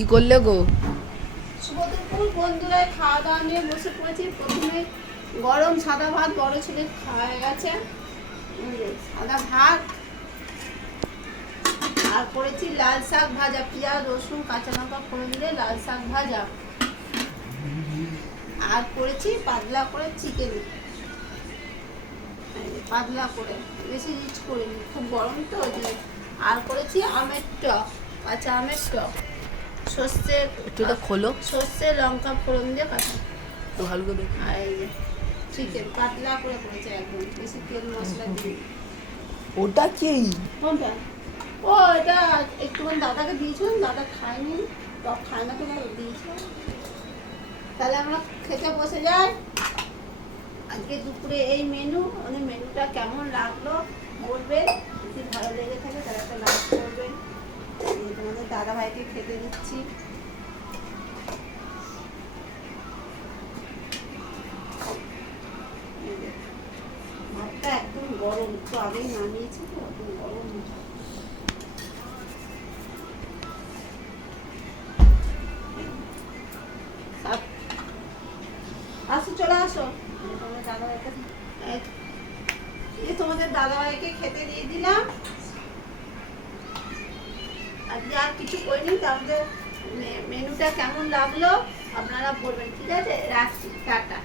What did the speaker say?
কি করলে গো? শুভ দুপুর বন্ধুরা, খাওয়া দাওয়া নিয়ে বসে পড়েছি। প্রথমে গরম সাদা ভাত বড় ছেলে খাওয়া গেছে, সাদা ভাত। আর করেছি লাল শাক ভাজা, পেঁয়াজ রসুন কাঁচা লঙ্কা ফোড়ন দিয়ে লাল শাক ভাজা। আর করেছি পাতলা করে চিকেন, পাতলা করে, বেশি রিচ করিনি, খুব গরম তো ওই জন্য। আর করেছি আমের টক, কাঁচা আমের টক, সর্ষে একটু এটা খোলো সর্ষে লঙ্কা ফোড়ন দিয়ে কাঁচা। তো ভালো করে দেখি। আর এই যে চিকেন পাতলা করে করেছে, একদম বেশি তেল মশলা দিয়ে। ওটা কি? কোনটা? ও এটা একটুখানি দাদাকে দিয়েছিলাম, দাদা খায়নি, টক খায় না তো দিয়েছিলাম। তাহলে আমরা খেতে বসে যাই। আজকে দুপুরে এই মেনু। মানে মেনুটা কেমন লাগলো বলবেন, যদি ভালো লেগে থাকে তাহলে একটা লাইক করবেন। তোমাদের দাদা ভাইকে খেতে দিচ্ছি। ভাতটা একদম গরম, একটু আগেই নামিয়েছি তো একদম গরম। আসো, চলে আসো। তোমাদের দাদাভাইকে তোমাদের দাদাভাইকে খেতে দিয়ে দিলাম। আজকে আর কিছু করিনি। তাহলে মেনুটা কেমন লাগলো আপনারা বলবেন, ঠিক আছে? রাখছি, টাটা।